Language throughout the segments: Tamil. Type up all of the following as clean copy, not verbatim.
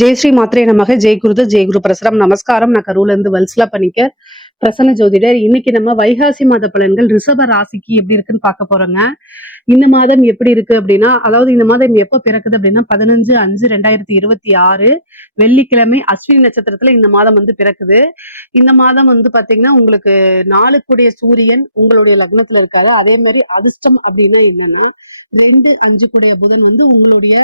ஜெய் ஸ்ரீ மாத்ரே நமக. ஜெய் குருது ஜெய் குரு பிரசரம். நமஸ்காரம். நான் கரூர்ல இருந்து வல்சலா பண்ணிக்க பிரசன்ன ஜோதிடர். இன்னைக்கு நம்ம வைகாசி மாத பலன்கள் ரிஷப ராசிக்கு எப்படி இருக்குன்னு பார்க்க போறோங்க. இந்த மாதம் எப்படி இருக்கு அப்படின்னா, அதாவது இந்த மாதம் எப்ப பிறக்குது அப்படின்னா 15/5/2026 வெள்ளிக்கிழமை அஸ்வினி நட்சத்திரத்துல இந்த மாதம் வந்து பிறக்குது. இந்த மாதம் வந்து பாத்தீங்கன்னா உங்களுக்கு நாளுக்குடைய சூரியன் உங்களுடைய லக்னத்துல இருக்காரு. அதே மாதிரி அதிர்ஷ்டம் அப்படின்னா என்னன்னா 2, 5 கூடிய புதன் வந்து உங்களுடைய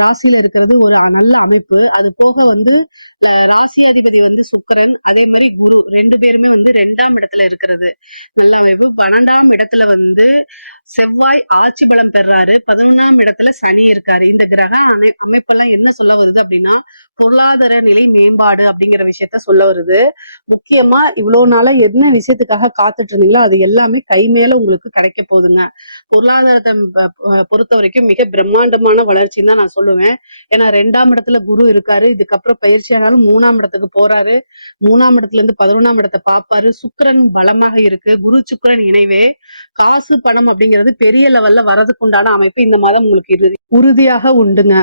ராசியில இருக்கிறது ஒரு நல்ல அமைப்பு. அது போக வந்து ராசியாதிபதி வந்து சுக்கிரன், அதே மாதிரி குரு 2 பேருமே வந்து 2ஆம் இடத்துல இருக்கிறது நல்ல அமைப்பு. 12ஆம் இடத்துல வந்து செவ்வாய் ஆட்சி பலம் பெறாரு. 11ஆம் இடத்துல சனி இருக்காரு. இந்த கிரக அமைப்பெல்லாம் என்ன சொல்ல வருது அப்படின்னா பொருளாதார நிலை மேம்பாடு அப்படிங்கிற விஷயத்த சொல்ல வருது. முக்கியமா இவ்வளவு நாளா என்ன விஷயத்துக்காக காத்துட்டு இருந்தீங்களோ அது எல்லாமே கை மேல உங்களுக்கு கிடைக்க போகுதுங்க. பொருளாதாரத்தை பொறுத்த வரைக்கும் மிக பிரம்மாண்டமான வளர்ச்சின்னு தான் நான் சொல்லுவேன். ஏன்னா 2ஆம் இடத்துல குரு இருக்காரு. இதுக்கப்புறம் பயிற்சி ஆனாலும் 3ஆம் இடத்துக்கு போறாரு. 3ஆம் இடத்துல இருந்து 11ஆம் இடத்தை பார்ப்பாரு. சுக்கிரன் பலமாக இருக்கு. குரு சுக்கிரன் இணைவே காசு பணம் அப்படிங்கிறது பெரிய லெவல்ல வரதுக்கு உண்டான அமைப்பு இந்த மாதம் உங்களுக்கு உறுதியாக உண்டுங்க.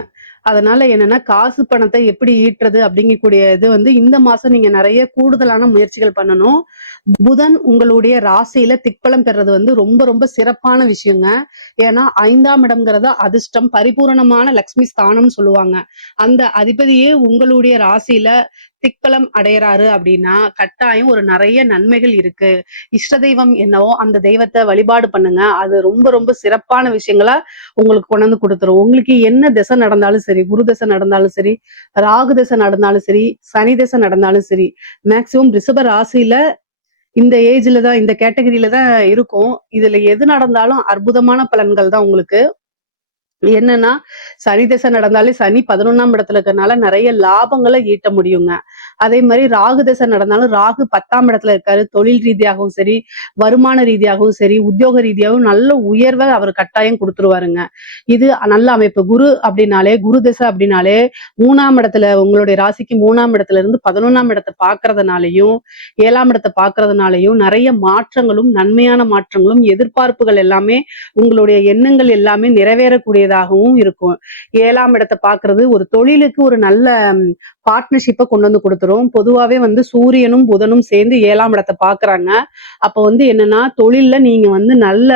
அதனால என்னன்னா காசு பணத்தை எப்படி ஈட்டுறது அப்படிங்கக்கூடிய இது வந்து இந்த மாசம் நீங்க நிறைய கூடுதலான முயற்சிகள் பண்ணணும். புதன் உங்களுடைய ராசியில திக்பலம் பெறது வந்து ரொம்ப ரொம்ப சிறப்பான விஷயங்க. ஏன்னா 5ஆம் இடம்ங்கிறத அதிர்ஷ்டம் பரிபூரணமான லக்ஷ்மி ஸ்தானம்னு சொல்லுவாங்க. அந்த அதிபதியே உங்களுடைய ராசியில திக்பலம் அடையறாரு அப்படின்னா கட்டாயம் ஒரு நிறைய நன்மைகள் இருக்கு. இஷ்ட தெய்வம் என்னவோ அந்த தெய்வத்தை வழிபாடு பண்ணுங்க. அது ரொம்ப ரொம்ப சிறப்பான விஷயங்களா உங்களுக்கு கொண்டு வந்து கொடுத்துரும். உங்களுக்கு என்ன திசை நடந்தாலும் சரி, குரு திசை நடந்தாலும் சரி, ராகு திசை நடந்தாலும் சரி, சனி திசை நடந்தாலும் சரி, மேக்சிமம் ரிஷப ராசியில இந்த ஏஜ்ல தான் இந்த கேட்டகரியில தான் இருக்கும். இதுல எது நடந்தாலும் அற்புதமான பலன்கள் தான் உங்களுக்கு. என்னன்னா சனி திசை நடந்தாலே சனி 11ஆம் இடத்துல இருக்கிறதுனால நிறைய லாபங்களை ஈட்ட முடியுங்க. அதே மாதிரி ராகு திசை நடந்தாலும் ராகு 10ஆம் இடத்துல இருக்காரு. தொழில் ரீதியாகவும் சரி, வருமான ரீதியாகவும் சரி, உத்தியோக ரீதியாகவும் நல்ல உயர்வை அவர் கட்டாயம் கொடுத்துருவாருங்க. இது நல்ல அமைப்பு. குரு அப்படின்னாலே குரு திசை அப்படின்னாலே 3ஆம் இடத்துல உங்களுடைய ராசிக்கு 3ஆம் இடத்துல இருந்து 11ஆம் இடத்தை பாக்குறதுனாலையும் 7ஆம் இடத்தை பாக்குறதுனாலையும் நிறைய மாற்றங்களும் நன்மையான மாற்றங்களும் எதிர்பார்ப்புகள் எல்லாமே உங்களுடைய எண்ணங்கள் எல்லாமே நிறைவேறக்கூடியதாகவும் இருக்கும். 7ஆம் இடத்தை பாக்குறது ஒரு தொழிலுக்கு ஒரு நல்ல பார்ட்னர்ஷிப்பை கொண்டு வந்து கொடுத்துரும். பொதுவாவே வந்து சூரியனும் புதனும் சேர்ந்து 7ஆம் இடத்தை பாக்குறாங்க. அப்ப வந்து என்னன்னா தொழில்ல நீங்க வந்து நல்ல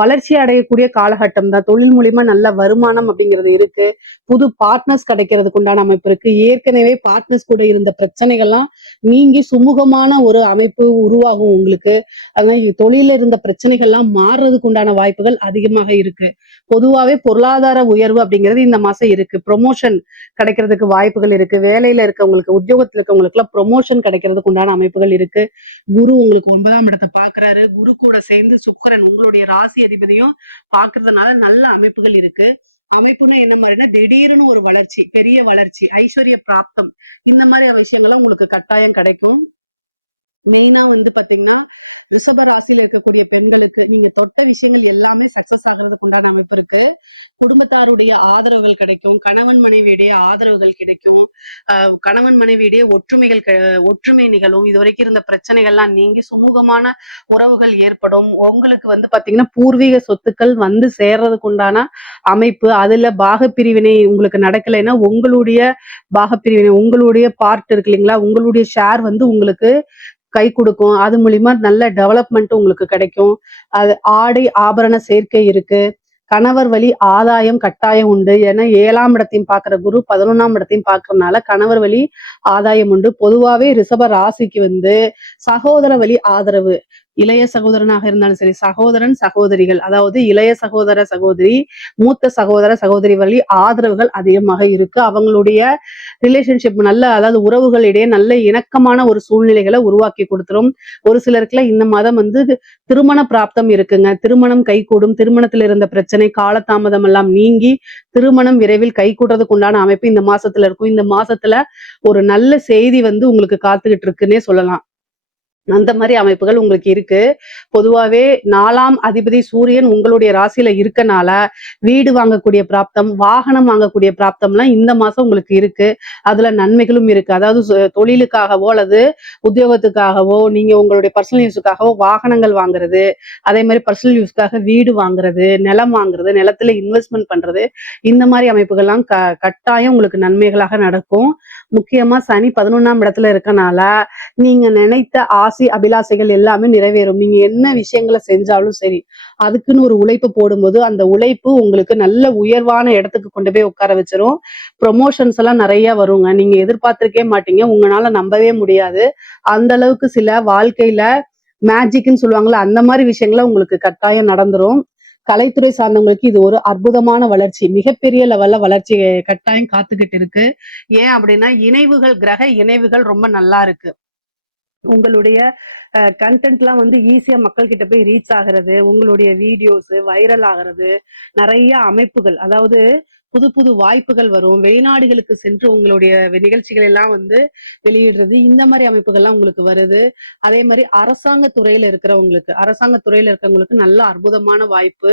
வளர்ச்சி அடையக்கூடிய காலகட்டம் தான். தொழில் மூலியமா நல்ல வருமானம் அப்படிங்கிறது இருக்கு. புது பார்ட்னர்ஸ் கிடைக்கிறதுக்கு உண்டான அமைப்பு இருக்கு. ஏற்கனவே பார்ட்னர்ஸ் கூட இருந்த பிரச்சனைகள்லாம் நீங்கி சுமூகமான ஒரு அமைப்பு உருவாகும் உங்களுக்கு. அதனால தொழில இருந்த பிரச்சனைகள்லாம் மாறுறதுக்கு உண்டான வாய்ப்புகள் அதிகமாக இருக்கு. பொதுவாவே பொருளாதார உயர்வு அப்படிங்கிறது இந்த மாசம் இருக்கு. ப்ரொமோஷன் கிடைக்கிறதுக்கு வாய்ப்புகள் இருக்கு. வேலையில இருக்கவங்களுக்கு, உத்தியோகத்துல இருக்கவங்களுக்கு எல்லாம் ப்ரொமோஷன் கிடைக்கிறதுக்கு உண்டான அமைப்புகள் இருக்கு. குரு உங்களுக்கு 9ஆம் இடத்தை பாக்குறாரு. குரு கூட சேர்ந்து சுக்கிரன் உங்களுடைய ராசி அதிபதியும் பாக்குறதுனால நல்ல அமைப்புகள் இருக்கு. அமைப்புன்னா என்ன மாதிரினா திடீர்னு ஒரு வளர்ச்சி, பெரிய வளர்ச்சி, ஐஸ்வர்ய பிராப்தம் இந்த மாதிரி விஷயங்கள்லாம் உங்களுக்கு கட்டாயம் கிடைக்கும். மெயினா வந்து பாத்தீங்கன்னா ரிஷப ராசியில் இருக்கக்கூடிய பெண்களுக்கு நீங்க தொட்ட விஷயங்கள் எல்லாமே சக்சஸ் ஆகிறதுக்கு உண்டான அமைப்பு இருக்கு. குடும்பத்தாருடைய ஆதரவுகள் கிடைக்கும். கணவன் மனைவியுடைய ஆதரவுகள் கிடைக்கும். கணவன் மனைவியுடைய ஒற்றுமை நிகழும். இது வரைக்கும் இருந்த பிரச்சனைகள்லாம் நீங்கி சுமூகமான உறவுகள் ஏற்படும். உங்களுக்கு வந்து பாத்தீங்கன்னா பூர்வீக சொத்துக்கள் வந்து சேர்றதுக்கு உண்டான அமைப்பு. அதுல பாகப்பிரிவினை உங்களுக்கு நடக்கலைன்னா உங்களுடைய பாகப்பிரிவினை உங்களுடைய பார்ட் இருக்கு இல்லைங்களா, உங்களுடைய ஷேர் வந்து உங்களுக்கு கை கொடுக்கும். அது மூலியமா நல்ல டெவலப்மெண்ட் உங்களுக்கு கிடைக்கும். அது ஆடை ஆபரண சேர்க்கை இருக்கு. கணவர் வழி ஆதாயம் கட்டாயம் உண்டு. ஏன்னா 7ஆம் இடத்தையும் பாக்குற குரு 11ஆம் இடத்தையும் பாக்குறதுனால கணவர் வழி ஆதாயம் உண்டு. பொதுவாவே ரிஷப ராசிக்கு வந்து சகோதர வழி ஆதரவு, இளைய சகோதரனாக இருந்தாலும் சரி, சகோதரன் சகோதரிகள், அதாவது இளைய சகோதர சகோதரி, மூத்த சகோதர சகோதரி வழி ஆதரவுகள் அதிகமாக இருக்கு. அவங்களுடைய ரிலேஷன்ஷிப் நல்ல, அதாவது உறவுகளிடையே நல்ல இணக்கமான ஒரு சூழ்நிலைகளை உருவாக்கி கொடுத்துரும். ஒரு சிலருக்குல இந்த மாதம் வந்து திருமண பிராப்தம் இருக்குங்க. திருமணம் கைகூடும். திருமணத்துல இருந்த பிரச்சனை காலதாமதம் எல்லாம் நீங்கி திருமணம் விரைவில் கைகூடுறதுக்கு உண்டான அமைப்பு இந்த மாசத்துல இருக்கும். இந்த மாசத்துல ஒரு நல்ல செய்தி வந்து உங்களுக்கு காத்துக்கிட்டு இருக்குன்னே சொல்லலாம். அந்த மாதிரி அமைப்புகள் உங்களுக்கு இருக்கு. பொதுவாவே 4ஆம் அதிபதி சூரியன் உங்களுடைய ராசியில இருக்கனால, வீடு வாங்கக்கூடிய பிராப்தம், வாகனம் வாங்கக்கூடிய பிராப்தம்லாம் இந்த மாசம் உங்களுக்கு இருக்கு. அதுல நன்மைகளும் இருக்கு. அதாவது தொழிலுக்காகவோ அல்லது உத்தியோகத்துக்காகவோ, நீங்க உங்களுடைய பர்சனல் யூஸுக்காகவோ வாகனங்கள் வாங்குறது, அதே மாரி பர்சனல் யூஸ்க்காக வீடு வாங்குறது, நிலம் வாங்குறது, நிலத்துல இன்வெஸ்ட்மென்ட் பண்றது, இந்த மாரி அமைப்புகள்லாம் கட்டாயம் உங்களுக்கு நன்மைகளாக நடக்கும். முக்கியமா சனி 11ஆம் இடத்துல இருக்கனால, நீங்க நினைத்த ஆசை அபிலாசைகள் எல்லாமே நிறைவேறும். நீங்க என்ன விஷயங்களை செஞ்சாலும் சரி, அதுக்குன்னு ஒரு உழைப்பு போடும்போது அந்த உழைப்பு உங்களுக்கு நல்ல உயர்வான இடத்துக்கு கொண்டு போய் உட்கார வச்சிரும். ப்ரொமோஷன்ஸ் எல்லாம் நிறைய வருங்க. நீங்க எதிர்பார்த்திருக்கவே மாட்டீங்க. உங்களால நம்பவே முடியாது. அந்த அளவுக்கு சில வாழ்க்கையில மேஜிக்ன்னு சொல்லுவாங்கல்ல, அந்த மாதிரி விஷயங்கள உங்களுக்கு கட்டாயம் நடந்துரும். கலைத்துறை சார்ந்தவங்களுக்கு இது ஒரு அற்புதமான வளர்ச்சி. மிகப்பெரிய லெவல்ல வளர்ச்சி கட்டாயம் காத்துக்கிட்டு இருக்கு. ஏன் அப்படின்னா இணைவுகள், கிரக இணைவுகள் ரொம்ப நல்லா இருக்கு. உங்களுடைய கண்டென்ட்லாம் வந்து ஈஸியா மக்கள் கிட்ட போய் ரீச் ஆகிறது, உங்களுடைய வீடியோஸ் வைரல் ஆகிறது, நிறைய அமைப்புகள், அதாவது புது புது வாய்ப்புகள் வரும். வெளிநாடுகளுக்கு சென்று உங்களுடைய நிகழ்ச்சிகள் எல்லாம் வந்து வெளியிடுறது, இந்த மாதிரி அமைப்புகள்லாம் உங்களுக்கு வருது. அதே மாதிரி அரசாங்க துறையில இருக்கிறவங்களுக்கு நல்ல அற்புதமான வாய்ப்பு.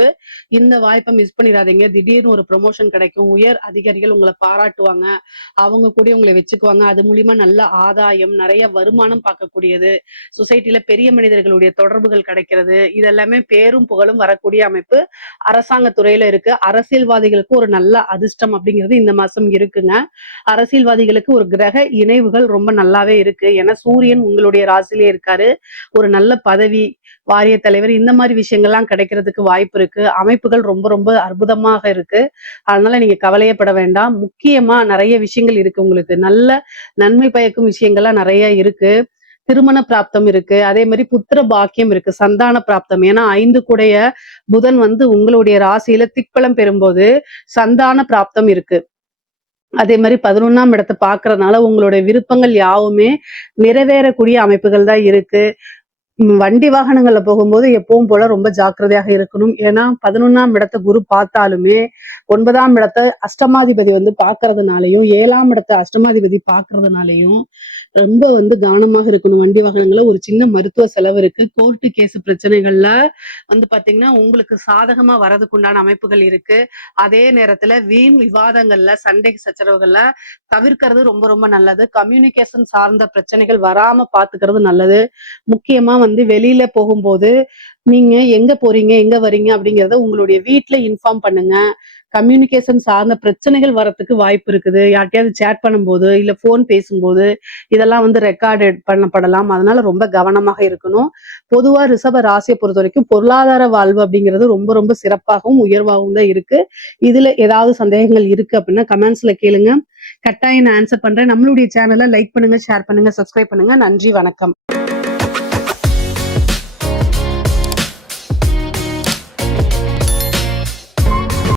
இந்த வாய்ப்பை மிஸ் பண்ணிடாதீங்க. திடீர்னு ஒரு ப்ரொமோஷன் கிடைக்கும். உயர் அதிகாரிகள் உங்களை பாராட்டுவாங்க. அவங்க கூட உங்களை வச்சுக்குவாங்க. அது மூலியமா நல்ல ஆதாயம், நிறைய வருமானம் பார்க்கக்கூடியது, சொசைட்டில பெரிய மனிதர்களுடைய தொடர்புகள் கிடைக்கிறது, இதெல்லாமே பேரும் புகழும் வரக்கூடிய அமைப்பு அரசாங்க துறையில இருக்கு. அரசியல்வாதிகளுக்கு ஒரு நல்ல அதிர்ஷ்டம் அப்படிங்கிறது இந்த மாசம் இருக்குங்க. அரசியல்வாதிகளுக்கு ஒரு கிரக இணைவுகள் ரொம்ப நல்லாவே இருக்கு. ஏன்னா சூரியன் உங்களுடைய ராசியிலே இருக்காரு. ஒரு நல்ல பதவி, வாரிய தலைவர், இந்த மாதிரி விஷயங்கள்லாம் கிடைக்கிறதுக்கு வாய்ப்பு இருக்கு. அமைப்புகள் ரொம்ப ரொம்ப அற்புதமாக இருக்கு. அதனால நீங்க கவலையப்பட வேண்டாம். முக்கியமா நிறைய விஷயங்கள் இருக்கு. உங்களுக்கு நல்ல நன்மை பயக்கும் விஷயங்கள்லாம் நிறைய இருக்கு. திருமண பிராப்தம் இருக்கு. அதே மாதிரி புத்திர பாக்கியம் இருக்கு. சந்தான பிராப்தம். ஏன்னா 5 கூடைய புதன் வந்து உங்களுடைய ராசியில திக்பலம் பெறும்போது சந்தான பிராப்தம் இருக்கு. அதே மாதிரி 11ஆம் இடத்தை பாக்குறதுனால உங்களுடைய விருப்பங்கள் யாவுமே நிறைவேறக்கூடிய அமைப்புகள் தான் இருக்கு. வண்டி வாகனங்கள்ல போகும்போது எப்பவும் போல ரொம்ப ஜாக்கிரதையாக இருக்கணும். ஏன்னா 11ஆம் இடத்தை குரு பார்த்தாலுமே 9ஆம் இடத்தை அஷ்டமாதிபதி வந்து பாக்குறதுனாலையும் 7ஆம் இடத்தை அஷ்டமாதிபதி பாக்குறதுனாலையும் ரொம்ப வந்து கவனமாக இருக்கணும். வண்டி வாகனங்கள்ல ஒரு சின்ன மருத்துவ செலவு இருக்கு. கோர்ட்டு கேஸ் பிரச்சனைகள்ல வந்து பாத்தீங்கன்னா உங்களுக்கு சாதகமா வரதுக்கு உண்டான அமைப்புகள் இருக்கு. அதே நேரத்துல வீண் விவாதங்கள்ல, சண்டை சச்சரவுகள்ல தவிர்க்கிறது ரொம்ப ரொம்ப நல்லது. கம்யூனிகேஷன் சார்ந்த பிரச்சனைகள் வராம பாத்துக்கிறது நல்லது. முக்கியமா வந்து வெளியில போகும்போது நீங்க எங்க போறீங்க, எங்க வரீங்க அப்படிங்கறத உங்களுடைய வீட்டுல இன்ஃபார்ம் பண்ணுங்க. கம்யூனிகேஷன் சார்ந்த பிரச்சனைகள் வரத்துக்கு வாய்ப்பு இருக்குது. யார்கிட்டயாவது சேட் பண்ணும்போது, இல்ல போன் பேசும்போது இதெல்லாம் வந்து ரெக்கார்டு பண்ணப்படலாம். அதனால ரொம்ப கவனமாக இருக்கணும். பொதுவா ரிஷப ராசியை பொறுத்த வரைக்கும் பொருளாதார வாழ்வு அப்படிங்கிறது ரொம்ப ரொம்ப சிறப்பாகவும் உயர்வாகவும் தான் இருக்கு. இதுல ஏதாவது சந்தேகங்கள் இருக்கு அப்படின்னா கமெண்ட்ஸ்ல கேளுங்க. கட்டாயம் நான் ஆன்சர் பண்றேன். நம்மளுடைய சேனலை லைக் பண்ணுங்க, ஷேர் பண்ணுங்க, சப்ஸ்கிரைப் பண்ணுங்க. நன்றி, வணக்கம்.